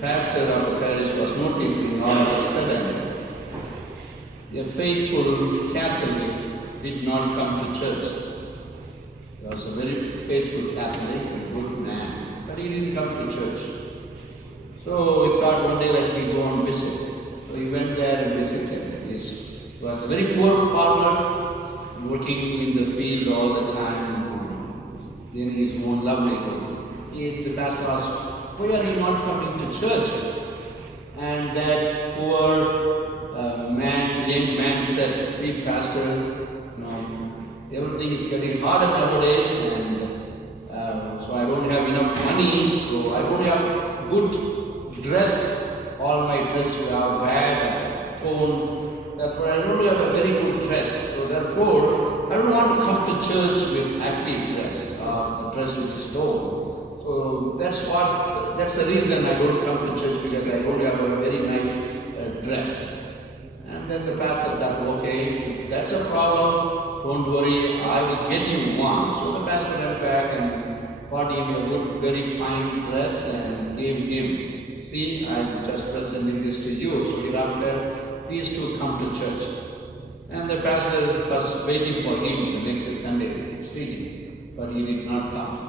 pastor of the parish was noticing all of a sudden a faithful Catholic did not come to church. He was a very faithful Catholic, a good man, but he didn't come to church. So he thought one day, let me go and visit. So he went there and visited. He was a very poor farmer, working in the field all the time, in his own livelihood. The pastor asked, why are you not coming to church? And that poor young man said, see, pastor, everything is getting harder nowadays, and so I don't have enough money, so I don't have good dress. All my dress are bad and torn. Therefore, I don't have a very good dress. So therefore, I don't want to come to church with active dress, a dress which is torn. So that's the reason I don't come to church, because I don't have a very nice dress. And then the pastor said, okay, if that's a problem, don't worry, I will get you one. So the pastor went back and bought him a good, very fine dress and gave him. See, I'm just presenting this to you. So hereafter, he used to come to church. And the pastor was waiting for him the next Sunday to see him, but he did not come.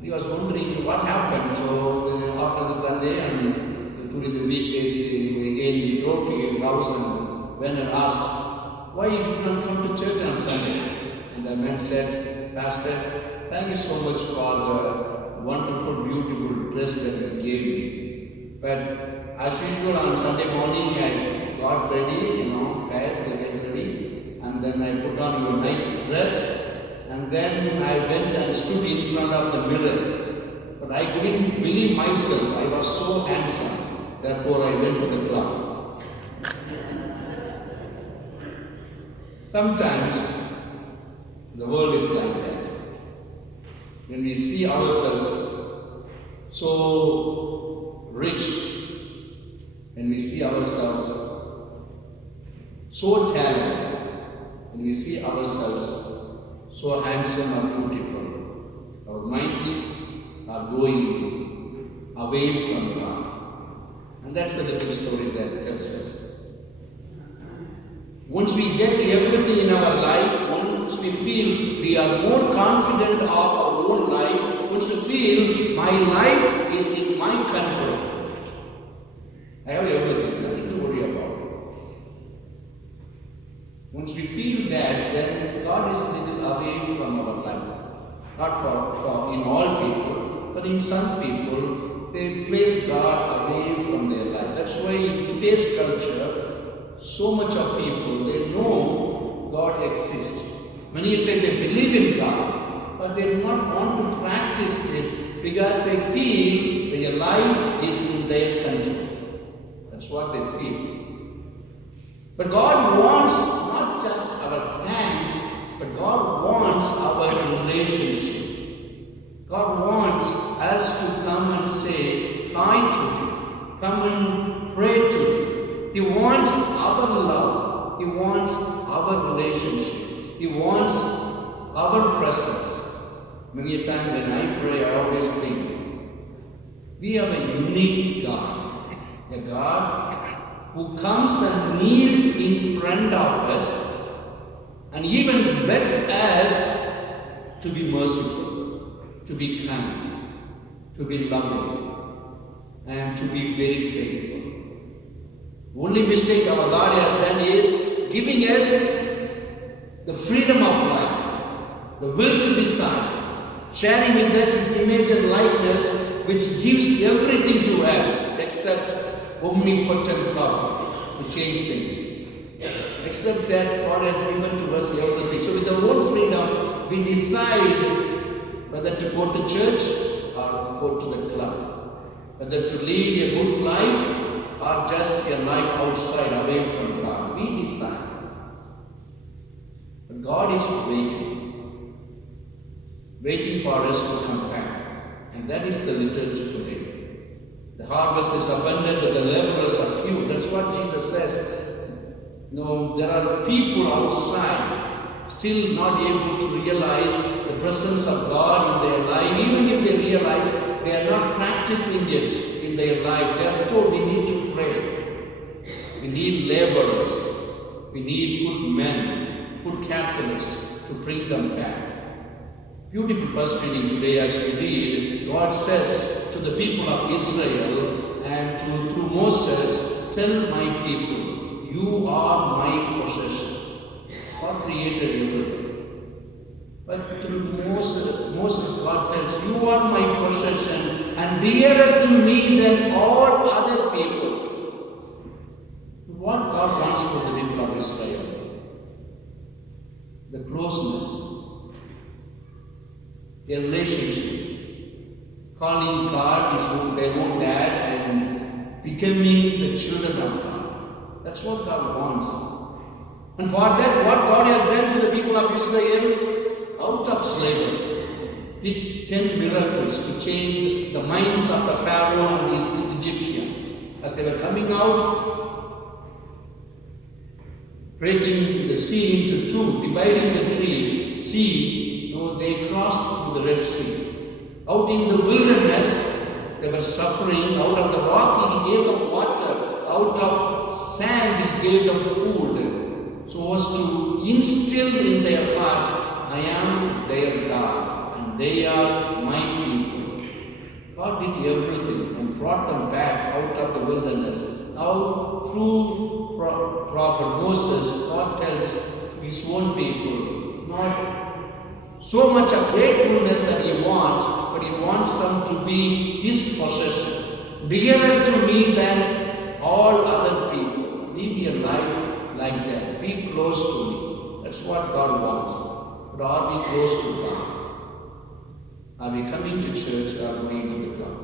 He was wondering what happened. So after the Sunday and during the weekdays, he drove to his house and went and asked, why you did not come to church on Sunday? And the man said, Pastor, thank you so much for the wonderful, beautiful dress that you gave me. But as usual on Sunday morning, I got ready, tired to get ready, and then I put on your nice dress. And then I went and stood in front of the mirror. But I couldn't believe myself. I was so handsome. Therefore, I went to the club. Sometimes, the world is like that. When we see ourselves so rich, when we see ourselves so talented, when we see ourselves so handsome and beautiful, our minds are going away from God. And that's the little story that tells us. Once we get everything in our life, once we feel we are more confident of our own life, once we feel my life is in my control, I have everything, nothing to worry about. Once we feel that, then God is a little away from our life. Not for in all people, but in some people, they place God away from their life. That's why in today's culture, so much of people, they know God exists. Many times they believe in God, but they do not want to practice it because they feel their life is in their control. That's what they feel. But God wants not just our thanks, but God wants our relationship. God wants us to come and say hi to Him, come and pray to Him. He wants our love. He wants our relationship. He wants our presence. Many a time when I pray, I always think, we have a unique God, a God who comes and kneels in front of us and even begs us to be merciful, to be kind, to be loving, and to be very faithful. Only mistake our God has done is giving us the freedom of life, the will to decide, sharing with us His image and likeness, which gives everything to us except omnipotent power to change things. Except that God has given to us everything. So with our own freedom, we decide whether to go to church or go to the club. Whether to lead a good life or just a life outside, away from God. We decide. But God is waiting for us to come back. And that is the liturgy today. The harvest is abundant, but the laborers are few. That's what Jesus says. There are people outside still not able to realize the presence of God in their life. Even if they realize, they are not practicing it in their life. Therefore, we need to pray. We need laborers. We need good men, good Catholics to bring them back. Beautiful first reading today as we read, God says to the people of Israel and through Moses, tell my people, you are my possession. God created everything. But through Moses God tells, you are my possession and dearer to me than all other people. What God wants for the people of Israel? The closeness, their relationship, calling God their own dad and becoming the children of God. That's what God wants. And for that, what God has done to the people of Israel out of slavery, did 10 miracles to change the minds of the Pharaoh and his Egyptian. As they were coming out, breaking the sea into two, dividing the sea, they crossed through the Red Sea. Out in the wilderness, they were suffering. Out of the rock, He gave them water. Out of sand, He gave them food. So as to instill in their heart, I am their God, and they are my people. God did everything and brought them back out of the wilderness. Now, through Prophet Moses, God tells His own people, not so much of gratefulness that He wants, but He wants them to be His possession. Dearer to me than all other people. Live your life like that. Be close to me. That's what God wants. But are we close to God? Are we coming to church or going to the club?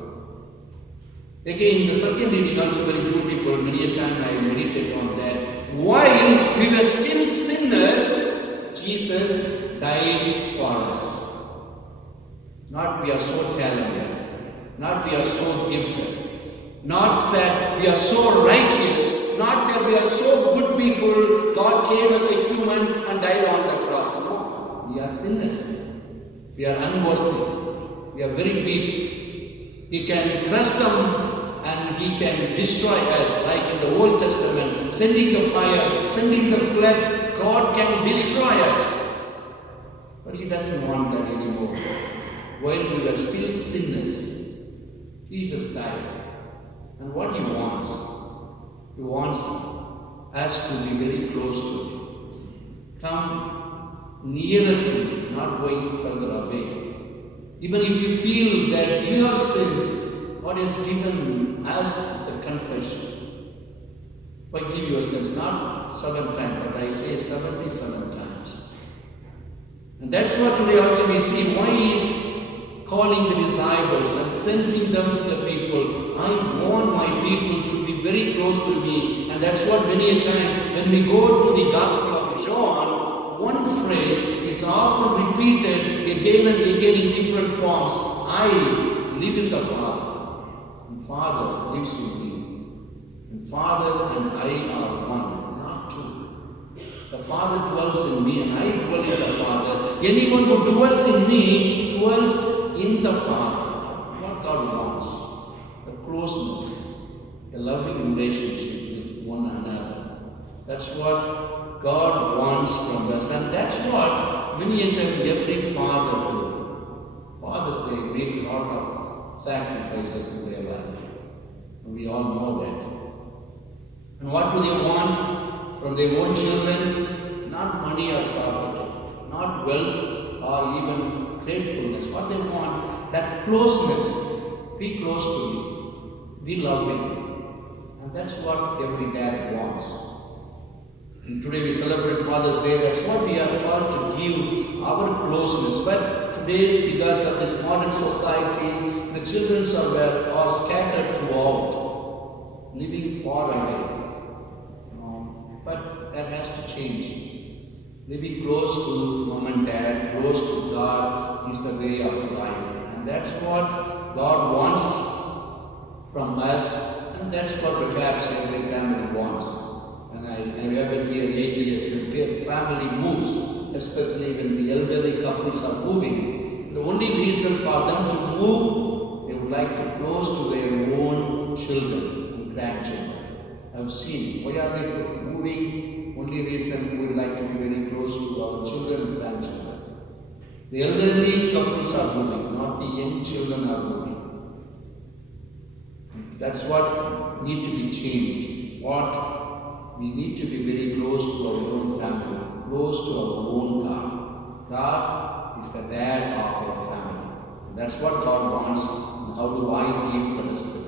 Again, the second reading also very beautiful. Many a time I meditate on that. While we were still sinners, Jesus died for us. Not we are so talented, not we are so gifted, not that we are so righteous, not that we are so good people. God came as a human and died on the cross. No, we are sinners. We are unworthy. We are very weak. He can crush them and He can destroy us, like in the Old Testament, sending the fire, sending the flood. God can destroy us. But He doesn't want that anymore. While we were still sinners, Jesus died. And what He wants us to be very close to Him. Come nearer to Him, not going further away. Even if you feel that you have sinned, God has given us the confession. Forgive yourselves, not 7 times, but I say 77 times. And that's what today also we see. Why He is calling the disciples and sending them to the people. I want my people to be very close to me. And that's what many a time when we go to the Gospel of John, one phrase is often repeated again and again in different forms. I live in the Father, and Father lives in me. And Father and I are one, not two. The Father dwells in me and I dwell in the Father. Anyone who dwells in me dwells in the Father. What God wants, the closeness, the loving relationship with one another. That's what God wants from us, and that's what many a time every father do. Fathers, they make a lot of sacrifices in their life. And we all know that. And what do they want from their own children? Not money or property, not wealth or even gratefulness. What they want, that closeness. Be close to me. Be loving. And that's what every dad wants. And today we celebrate Father's Day. That's what we are called to give our closeness. But today, because of this modern society, the children are scattered throughout, living far away. But that has to change. Living close to mom and dad, close to God is the way of life. And that's what God wants from us. And that's what perhaps every family wants. And I have been here 8 years. When family moves, especially when the elderly couples are moving, the only reason for them to move, they would like to close to their own own children and grandchildren. I've seen. Why are they moving? Only reason we would like to be very close to our children and grandchildren. The elderly couples are moving, not the young children are moving. That's what need to be changed. What we need to be very close to our own family, close to our own God. God is the dad of our family. That's what God wants. And how do I give? Let us